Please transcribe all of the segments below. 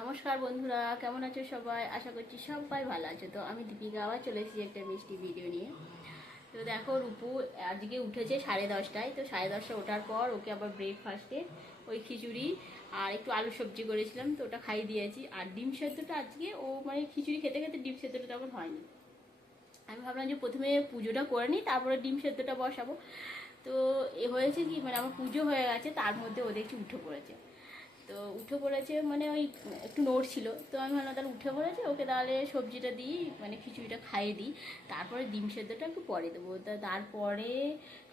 নমস্কার বন্ধুরা, কেমন আছো সবাই? আশা করছি সবাই ভালো আছো। তো আমি দীপিকা আবার চলে এসেছি একটা মিষ্টি ভিডিও নিয়ে। তো দেখো, রূপু আজকে উঠেছে 10:30টায়। তো 10:30টায় ওঠার পর ওকে আবার ব্রেকফাস্টে ওই খিচুড়ি আর একটু আলু সবজি করেছিলাম, তো ওটা খাইয়ে দিয়েছি। আর ডিম সেদ্ধটা আজকে ও মানে খিচুড়ি খেতে খেতে ডিম সেদ্ধটা তখন হয়নি। আমি ভাবলাম যে প্রথমে পুজোটা করে নিই, তারপরে ডিম সেদ্ধটা বসাবো। তো এ হয়েছে কি, মানে আমার পুজো হয়ে গেছে, তার মধ্যে ও দেখছি উঠে পড়েছে। তো উঠে পড়েছে মানে ওই একটু নড়ছিল। তো আমি ভাবলাম তাহলে উঠে পড়েছে, ওকে তাহলে সবজিটা দিই, মানে খিচুড়িটা খাইয়ে দিই, তারপরে ডিম সেদ্ধটা একটু পরে দেবো। তারপরে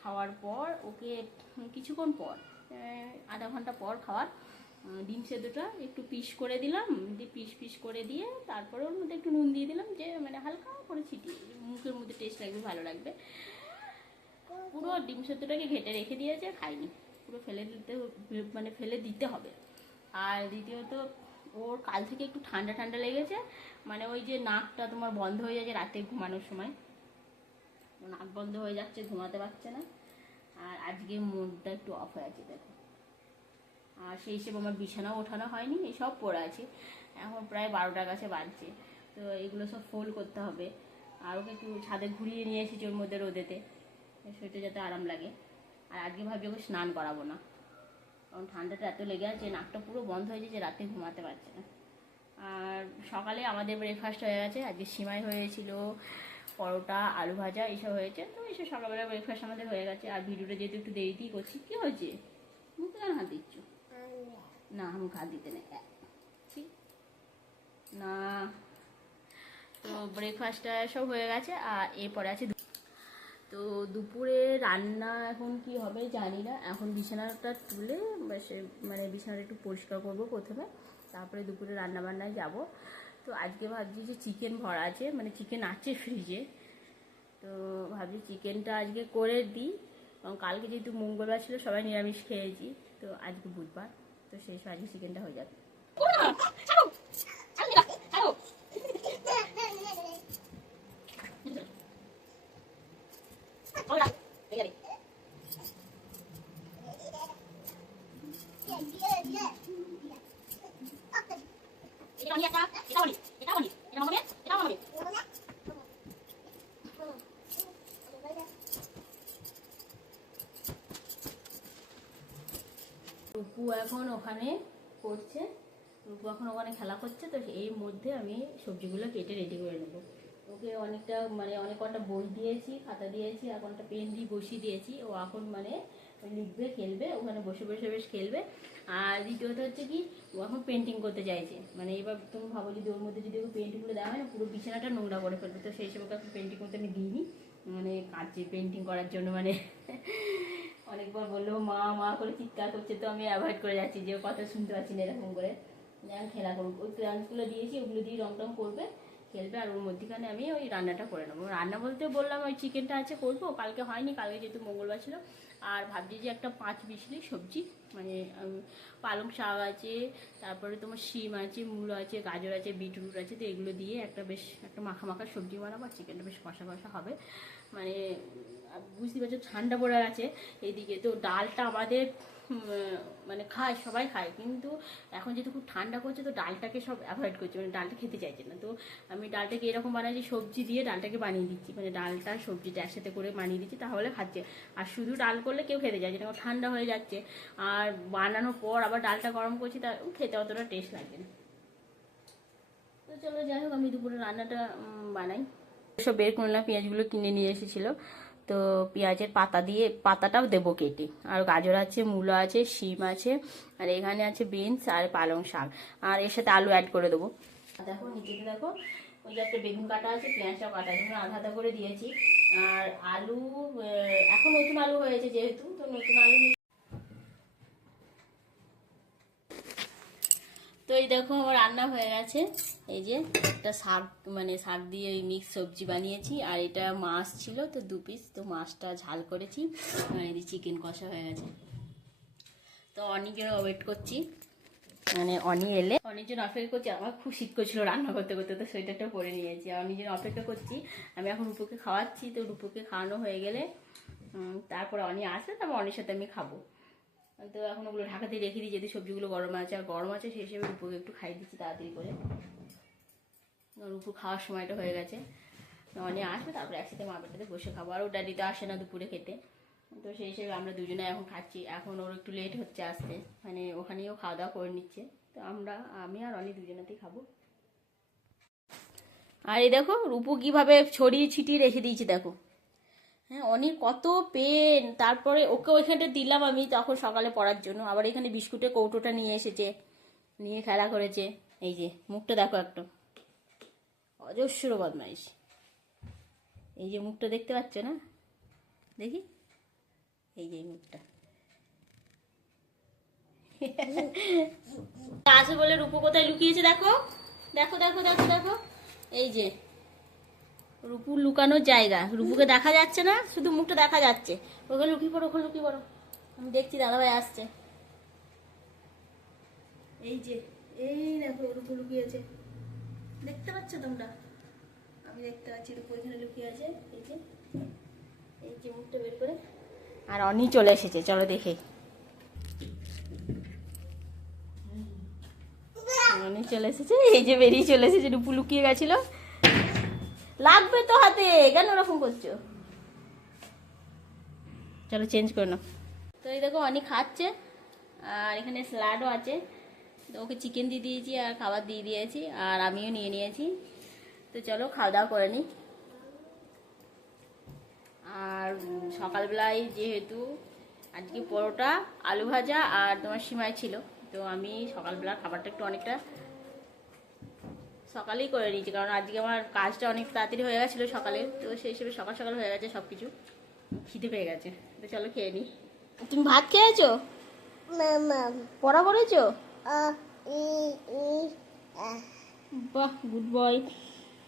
খাওয়ার পর ওকে কিছুক্ষণ পর, আধা ঘন্টা পর খাওয়ার, ডিম সেদ্ধটা একটু পিস করে দিলাম, দিয়ে পিস পিস করে দিয়ে তারপরে ওর মধ্যে একটু নুন দিয়ে দিলাম, যে মানে হালকা করে ছিটিয়ে মুখের মধ্যে টেস্ট লাগবে, ভালো লাগবে। পুরো ডিম সেদ্ধটাকে ঘেটে রেখে দিয়েছে, খাইনি। পুরো ফেলে দিতে, মানে ফেলে দিতে হবে। আর দ্বিতীয়ত, ওর কাল থেকে একটু ঠান্ডা ঠান্ডা লেগেছে, মানে ওই যে নাকটা তোমার বন্ধ হয়ে যাচ্ছে রাতে ঘুমানোর সময়, নাক বন্ধ হয়ে যাচ্ছে, ঘুমাতে পারছে না। আর আজকে মুডটা একটু অফ হয়ে আছে দেখো। আর সেই হিসেবে আমার বিছানাও ওঠানো হয়নি, এইসব পড়ে আছে। এখন প্রায় 12টার কাছে বাজছে। তো এগুলো সব ফোল্ড করতে হবে। আর ওকে একটু ছাদে ঘুরিয়ে নিয়ে এসেছি ওর মধ্যে রোদেতে, শরীরটা যাতে আরাম লাগে। আর আজকে ভাবছি ওকে স্নান করাবো না, কারণ ঠান্ডাটা এত লেগে আছে, নাকটা পুরো বন্ধ হয়ে যাচ্ছে, রাতে ঘুমাতে পারছে না। আর সকালে আমাদের ব্রেকফাস্ট হয়ে গেছে, আজকে সিমাই হয়েছিল, পরোটা, আলু ভাজা এইসব হয়েছে। তো এইসব সকালবেলা ব্রেকফাস্ট আমাদের হয়ে গেছে। আর ভিডিওটা যেহেতু একটু দেরিতেই করছি। কী হয়েছে, মুখে কেন হাত দিচ্ছ? না, মুখে হাত দিতে নেই না। তো ব্রেকফাস্টটা সব হয়ে গেছে। আর এরপরে আছে তো দুপুরে রান্না এখন কি হবে জানি না। এখন বিছানাটা তুলে মানে বিছানাটা একটু পরিষ্কার করবো প্রথমে, তারপরে দুপুরে রান্না বান্নায় যাব। তো আজকে ভাবছি যে চিকেন ভরা আছে, মানে চিকেন আছে ফ্রিজে। তো ভাবছি চিকেনটা আজকে করে দিই, কারণ কালকে যেহেতু মঙ্গলবার ছিল, সবাই নিরামিষ খেয়েছি। তো আজকে বুধবার, তো সেই সব আজকে চিকেনটা হয়ে যাবে। রূপু এখন ওখানে করছে, রূপু এখন ওখানে খেলা করছে। তো এই মধ্যে আমি সবজিগুলো কেটে রেডি করে নেবো। ওকে অনেকটা, মানে অনেক কটা বই দিয়েছি, খাতা দিয়েছি, এখন একটা পেন দিয়ে বসিয়ে দিয়েছি। ও এখন মানে লিখবে, খেলবে, ওখানে বসে বসে বেশ খেলবে। আর দ্বিতীয়ত হচ্ছে কি, ও এখন পেন্টিং করতে চাইছে। মানে এবার তুমি ভাবো, যদি ওর মধ্যে যদি ওকে পেন্টিংগুলো দেওয়া হয় না, পুরো বিছানাটা নোংরা করে ফেলবে। তো সেই হিসেবে ওকে পেন্টিং করতে আমি দিইনি, মানে কাজে পেন্টিং করার জন্য মানে অনেকবার বললেও মা মা করে চিৎকার করছে। তো আমি অ্যাভয়েড করে যাচ্ছি, যে কথা শুনতে পাচ্ছি না এরকম করে। যেন খেলা করুক, ওই ক্রাঞ্চগুলো দিয়েছি, ওগুলো দিয়ে রং টং করবে, খেলবে। আর ওর মধ্যেখানে আমি ওই রান্নাটা করে নেবো। রান্না বলতে বললাম ওই চিকেনটা আছে, করবো। কালকে হয়নি, কালকে যেহেতু মঙ্গলবার ছিল। আর ভাবছি যে একটা 5 মিশলি সবজি, মানে পালং শাক আছে, তারপরে তোমার শিম আছে, মূলো আছে, গাজর আছে, বিটরুট আছে। তো এগুলো দিয়ে একটা বেশ একটা মাখা মাখা সবজি বানাবো। আর চিকেনটা বেশ কষা কষা হবে। মানে বুঝতে পারছো, ঠান্ডা পড়ে গেছে এইদিকে। তো ডালটা আমাদের মানে খায়, সবাই খায়, কিন্তু এখন যেহেতু খুব ঠান্ডা করছে, তো ডালটাকে সব অ্যাভয়েড করছে, মানে ডালটা খেতে চাইছে না। তো আমি ডালটাকে এরকম বানাচ্ছি, সবজি দিয়ে ডালটাকে বানিয়ে দিচ্ছি, মানে ডালটা সবজিটা একসাথে করে বানিয়ে দিচ্ছি, তাহলে খাচ্ছে। আর শুধু ডাল করলে কেউ খেতে চাইছে না, ঠান্ডা হয়ে যাচ্ছে। আর বানানোর পর আবার ডালটা গরম করছি, তা খেতে অতটা টেস্ট লাগবে না। তো চলো, যাই হোক, আমি দুপুরে রান্নাটা বানাই। সব বের করলাম, পেঁয়াজগুলো কিনে নিয়ে এসেছিলো। তো পেঁয়াজের পাতা দিয়ে, পাতাটাও দেবো কেটে। আর গাজর আছে, মূলো আছে, শিম আছে, আর এখানে আছে বিনস আর পালং শাক। আর এর সাথে আলু অ্যাড করে দেবো। দেখো নিচেতে দেখো, ওই যে একটা বেগুন কাটা আছে, পেঁয়াজটাও কাটা আছে, আধা আধা করে দিয়েছি। আর আলু, এখন নতুন আলু হয়েছে যেহেতু, তো নতুন আলু। তো এই দেখো, আমার রান্না হয়ে গেছে। এই যে একটা শাক, মানে শাক দিয়ে ওই মিক্স সবজি বানিয়েছি। আর এটা মাছ ছিল, তো 2 পিস, তো মাছটা ঝাল করেছি। আর এই চিকেন কষা হয়ে গেছে। তো অনেক জন্য ওয়েট করছি, মানে অনি এলে অনেক জন অপেক্ষা করছি। আমার খুব শীত করছিল রান্না করতে করতে, তো সোয়েটারটা পরে নিয়েছি। আর অনেক জন অপেক্ষা করছি। আমি এখন রূপুকে খাওয়াচ্ছি। তো রূপুকে খাওয়ানো হয়ে গেলে তারপরে অনি আসবে, তারপর অনির সাথে আমি খাবো। তো এখন ওগুলো ঢাকাতে রেখে দিই, যদি সবজিগুলো গরম আছে, আর গরম আছে সেই হিসেবে রূপুকে একটু খাই দিচ্ছি তাড়াতাড়ি করে। রূপুর খাওয়ার সময়টা হয়ে গেছে, অনেক আসবে তারপরে একসাথে মা বেটাতে বসে খাবো। আর ও ড্যাডি তো আসে না দুপুরে খেতে, তো সেই হিসেবে আমরা দুজনে এখন খাচ্ছি। এখন ওর একটু লেট হচ্ছে আসতে, মানে ওখানেও খাওয়া দাওয়া করে নিচ্ছে, তো আমি আর অনেক দুজনেতেই খাবো। আর এই দেখো রূপু কীভাবে ছড়িয়ে ছিটিয়ে রেখে দিয়েছি দেখো। হ্যাঁ অনেক কত পেন, তারপরে ওকে ওইখানটা দিলাম আমি তখন সকালে পড়ার জন্য, আবার এখানে বিস্কুটের কৌটোটা নিয়ে এসেছে, নিয়ে খেলা করেছে। এই যে মুখটা দেখো একটু, অজস্র বদমাইশ। এই যে মুখটা দেখতে পাচ্ছ না, দেখি এই যে মুখটা আসে বলে রূপু কোথায় লুকিয়েছে দেখো, দেখো দেখো দেখো দেখো। এই যে রূপুর লুকানোর জায়গা, রূপুকে দেখা যাচ্ছে না, শুধু মুখটা দেখা যাচ্ছে। ওখানে লুকিয়ে পড়ো, ওখানে লুকিয়ে পড়ো, আমি দেখছি দাদাভাই আসছে। এই যে এই দেখো রূপু লুকিয়েছে, দেখতে পাচ্ছ তোমরা? আমি দেখতে পাচ্ছি রূপু এখানে লুকিয়ে আছে। এই যে এই যে মুখটা বের করে, আর অনি চলে এসেছে, চলো দেখে। অনি চলে এসেছে, এই যে বেরিয়ে চলে এসেছে, রূপু লুকিয়ে গেছিল। লাগবে তো হাতে, কেন ওরকম করছো? চলো চেঞ্জ করে নাও। তো এই দেখো অনেক খাচ্ছে, আর এখানে স্যালাডও আছে, তো ওকে চিকেন দিয়ে দিয়েছি আর খাবার দিয়ে দিয়েছি, আর আমিও নিয়ে নিয়েছি। তো চলো খাওয়া দাওয়া করে নিই। আর সকালবেলায় যেহেতু আজকে পরোটা, আলু ভাজা আর তোমার সিমাই ছিল, তো আমি সকালবেলা খাবারটা একটু অনেকটা সকালেই করে নিয়েছি, কারণ আজকে আমার কাজটা অনেক তাড়াতাড়ি হয়ে গেছিলো সকালে, তো সেই হিসেবে সকাল সকাল হয়ে গেছে সব কিছু, খিদে পেয়ে গেছে। তো চলো খেয়ে নিই। তুমি ভাত খেয়েছো? পড়া করেছো? বাহ, গুড বয়।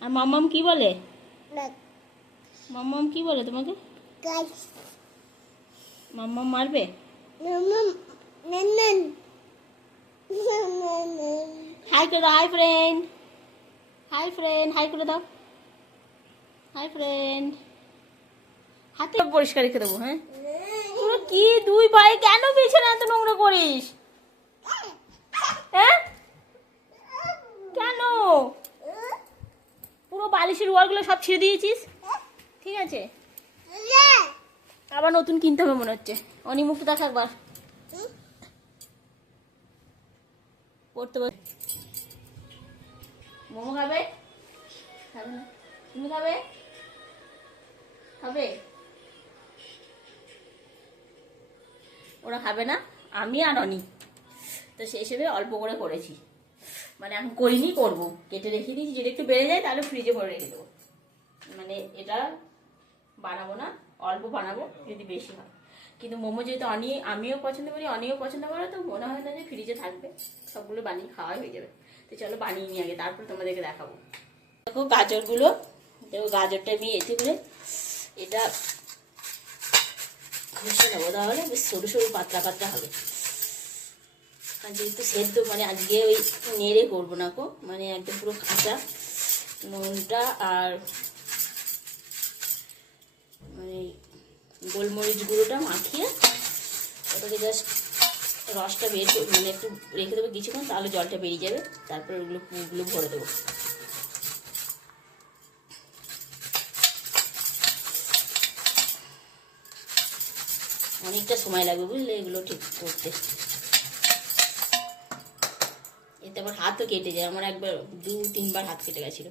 আর মাম্মাম কি বলে? মাম্মাম কি বলে তোমাকে? মাম্মাম মারবে? হাই করে দাও, hi friend, hi friend, hi করে দাও, হাই ফ্রেন্ড। হাতে পরিষ্কার রেখে দেবো। হ্যাঁ পুরো কি দুই ভাই, কেন বিছানা এত নোংরা করিস? হ্যাঁ কেন পুরো বালিশের ওয়ালগুলো সব ছিঁড়ে দিয়েছিস? ঠিক আছে, আবার নতুন কিনতে হবে মনে হচ্ছে। অনি মুখটা দেখ একবার, পড়তে বল। মোমো খাবে? খাবে না? তুমি খাবে? খাবে? ওরা খাবে না, আমি আর অনি। তো সেই হিসেবে অল্প করে করেছি, মানে এখন করিনি, করবো। কেটে রেখে দিয়েছি, যদি একটু বেড়ে যায় তাহলে ফ্রিজে ভরে রেখে দেবো। মানে এটা বানাবো না, অল্প বানাবো যদি বেশি হয়। কিন্তু মোমো যেহেতু আমিও পছন্দ করি, অনিও পছন্দ করে, তো মনে হয় না যে ফ্রিজে থাকবে, সবগুলো বানিয়ে খাওয়াই হয়ে যাবে। তো চলো বানিয়ে নিই আগে, তারপর তোমাদেরকে দেখাবো। দেখো গাজরগুলো, দেখো গাজরটা আমি এতে করে এটা ঘষে নেবো, তাহলে বেশ সরু সরু পাতলা পাতলা হবে। আর যেহেতু সেদ্ধ, মানে আজকে ওই নেড়ে করবো না গো, মানে একদম পুরো কাঁচা নুনটা আর মানে গোলমরিচ গুঁড়োটা মাখিয়ে ওটাকে জাস্ট রসটা বের করে, মানে একটু রেখে দেবো কিছুক্ষণ, তাহলে জলটা বেরিয়ে যাবে। তারপরে ওগুলো পুরগুলো ভরে দেবো। অনেকটা সময় লাগবে বুঝলে এগুলো ঠিক করতে, এতে আমার হাতও কেটে যায়। আমার একবার 2-3 বার হাত কেটে গেছিলো।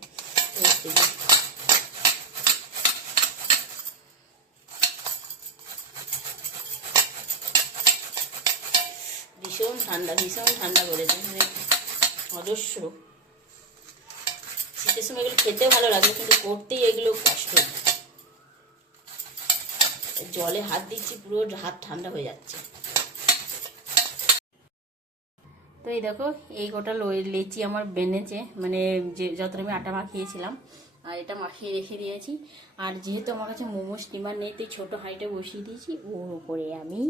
ভীষণ ঠান্ডা, ভীষণ ঠান্ডা করেছে, অজস্র। শীতের সময় এগুলো খেতে ভালো লাগে, কিন্তু করতেই এগুলো কষ্ট। জলে হাত দিচ্ছি, পুরো হাত ঠান্ডা হয়ে যাচ্ছে। তো এই দেখো এই গোটা লেচি আমার বেনেছে, মানে যে যতটা আমি আটা মাখিয়েছিলাম, আর এটা মাখিয়ে রেখে দিয়েছি। আর যেহেতু আমার কাছে মোমো স্টিমার নেই, তো ছোটো হাঁড়িটা বসিয়ে দিয়েছি, ওর উপরে আমি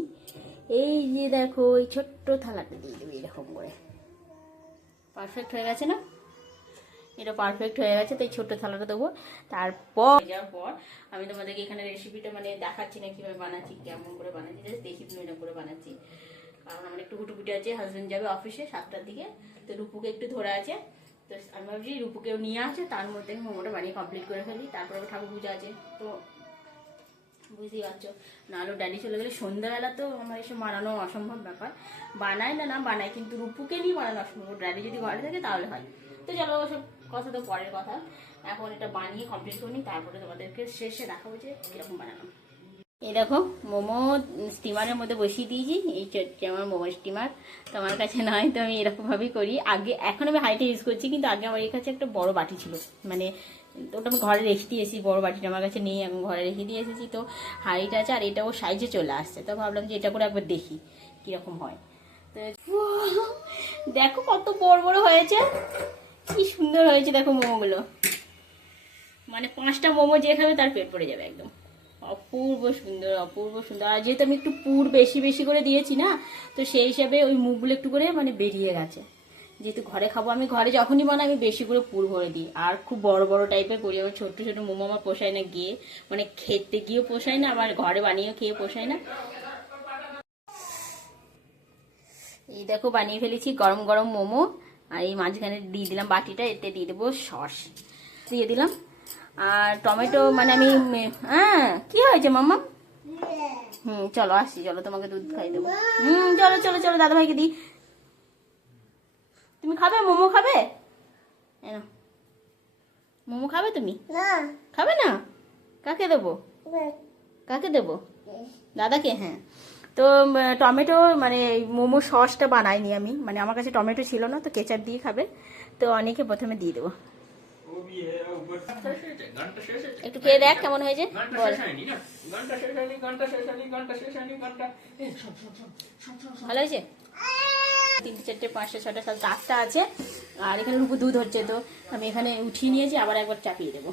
এই যে দেখো এই ছোট্ট থালাটা দিয়ে দেবো এরকম করে। পারফেক্ট হয়ে গেছে না? এটা পারফেক্ট হয়ে গেছে, তো এই ছোট্ট থালাটা দেবো। তারপর যাওয়ার পর আমি তোমাদেরকে এখানে রেসিপিটা মানে দেখাচ্ছি না কীভাবে বানাচ্ছি, কেমন করে বানাচ্ছি, জাস্ট দেখি তুমি এটা করে বানাচ্ছি। কারণ আমার একটু হুটুপুটি আছে, হাজবেন্ড যাবে অফিসে 7টার দিকে, তো রূপুকে একটু ধরে আছে। তো আমি ভাবছি রূপুকেও নিয়ে আসে, তার মধ্যে মোমোটা বানিয়ে কমপ্লিট করে ফেলি, তারপর আবার ঠাকুর পুজো আছে। তো বুঝতেই পারছো, নাহলে ড্যাডি চলে গেলে সন্ধ্যাবেলা তো আমার এসব বানানো অসম্ভব ব্যাপার। বানায় না বানায়, কিন্তু রূপুকে নিয়ে বানানো অসম্ভব। ড্যাডি যদি ঘরে থাকে তাহলে হয়। তো চলো ওসব কথা তো পরের কথা, এখন এটা বানিয়ে কমপ্লিট করে নিই, তারপরে তোমাদেরকে শেষে দেখাবো যে কীরকম বানানো। এই দেখো মোমো স্টিমারের মধ্যে বসিয়ে দিয়েছি, এই হচ্ছে আমার মোমো স্টিমার। তো আমার কাছে নয়, তো আমি এরকমভাবেই করি। আগে, এখন আমি হাইটা ইউজ করছি, কিন্তু আগে আমার এই কাছে একটা বড় বাটি ছিল, মানে ওটা আমি ঘরে রেখে দিয়ে এসেছি। বড় বাটিটা আমার কাছে নেই, এখন ঘরে রেখে দিয়ে এসেছি। তো হাইট আছে, আর এটাও সাইজে চলে আসছে। তো ভাবলাম যে এটা করে একবার দেখি কীরকম হয়। তো দেখো কত বড় বড় হয়েছে, কি সুন্দর হয়েছে দেখো মোমোগুলো। মানে 5টা মোমো যে খাবে তার পেট পড়ে যাবে একদম। অপূর্ব সুন্দর, অপূর্ব সুন্দর। আর যেহেতু আমি একটু পুর বেশি বেশি করে দিয়েছি না, তো সেই হিসাবে ওই মুখগুলো একটু করে মানে বেরিয়ে গেছে। যেহেতু ঘরে খাবো, আমি ঘরে যখনই বানাই আমি বেশি করে পুর ভরে দিই। আর খুব বড় বড় টাইপের করি। আমার ছোট ছোট মোমো আমার পোষায় না গিয়ে, মানে খেতে গিয়েও পোষায় না, আবার ঘরে বানিয়েও খেয়ে পোষায় না। এই দেখো বানিয়ে ফেলেছি গরম গরম মোমো। আর এই মাঝখানে দিয়ে দিলাম বাটিটা, এতে দিয়ে দেবো সস দিয়ে দিলাম। আর টমেটো, মানে আমি হ্যাঁ কি হয়েছে মাম্মা? চলো আসছি, চলো তোমাকে দুধ খাই দেবো। চলো চলো চলো, দাদা ভাইকে দিই। তুমি খাবে মোমো? খাবে মোমো? খাবে তুমি? খাবে না? কাকে দেবো? কাকে দেবো? দাদাকে? হ্যাঁ। তো টমেটো, মানে মোমো সসটা বানাইনি আমি, মানে আমার কাছে টমেটো ছিল না, তো কেচাপ দিয়ে খাবে। তো অনেকে প্রথমে দিয়ে দেবো। একটু খেয়ে দেখ কেমন হয়েছে, বল। ভালো হয়েছে? 3টে 4টে 5টা 6টা 7টা 8টা আছে। আর এখানে রূপু দুধ হচ্ছে, তো আমি এখানে উঠিয়ে নিয়েছি, আবার একবার চাপিয়ে দেবো।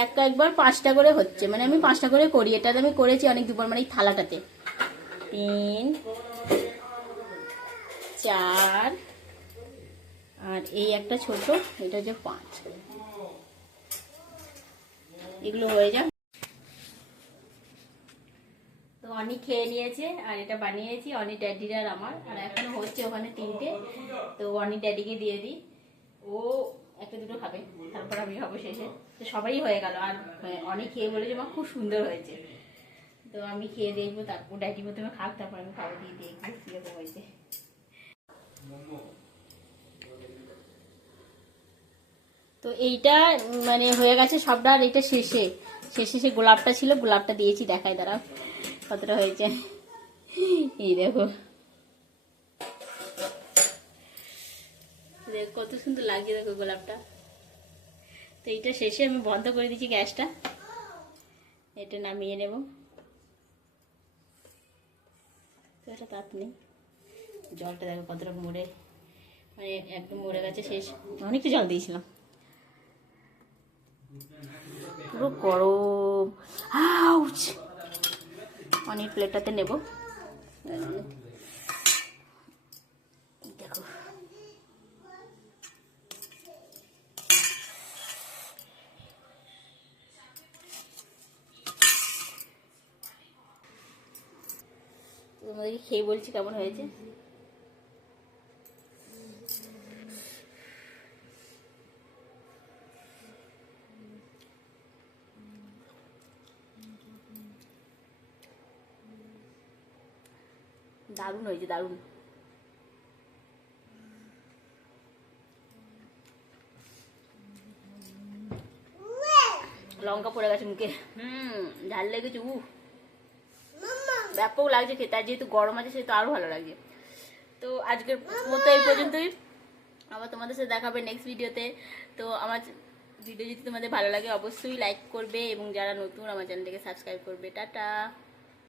1 2 একবার 5টা করে হচ্ছে, মানে আমি 5টা করে করি। এটাতে আমি করেছি অনেক দুবার, মানে এই থালাটাতে 3 4, আর এই একটা ছোট, এটা হচ্ছে 5। এগুলো হয়ে যাক। তো অনেক খেয়ে নিয়েছে, আর এটা বানিয়েছি অনেক ড্যাডির আর আমার, আর এখনো হচ্ছে ওখানে 3টে। তো অনেক ড্যাডিকে দিয়ে দিই, ও একটা দুটো খাবে, তারপর আমি খাবো শেষে। তো সবাই হয়ে গেল। আর অনেক খেয়ে বলেছে মা খুব সুন্দর হয়েছে। তো আমি খেয়ে দেখবো, তারপর ড্যাডি প্রথমে খাক, তারপর আমি খাবো, দিয়ে দেখবো কিরকম হয়েছে। তো এইটা মানে হয়ে গেছে সবটা। আর এটা শেষে শেষে সে গোলাপটা ছিল, গোলাপটা দিয়েছি, দেখাই দাঁড়াও কতটা হয়েছে। এই দেখো কত সুন্দর লাগছে, দেখো গোলাপটা। তো এইটা শেষে আমি বন্ধ করে দিচ্ছি গ্যাসটা, এটা নামিয়ে নেব। তো এটা তাপ নেই, জলটা দেখো কতটা মরে, মানে একদম মরে গেছে শেষ। অনেকটা জল দিয়েছিলাম, পুরো গরম। আউচ! অনেক প্লেটটাতে নেব, দেখো। তোমাদেরকে খেয়ে বলছি কেমন হয়েছে। দারুণ হয়েছে, দারুণ। লঙ্কা পড়ে গেছে মুখে, ঝাল লেগেছে। ব্যাপক লাগছে খেতে, আর যেহেতু গরম আছে সেহেতু আরো ভালো লাগছে। তো আজকের মতো এই পর্যন্তই, আবার তোমাদের সাথে দেখাবে নেক্সট ভিডিওতে। তো আমার ভিডিও যদি তোমাদের ভালো লাগে অবশ্যই লাইক করবে, এবং যারা নতুন আমার চ্যানেলটাকে সাবস্ক্রাইব করবে। টাটা।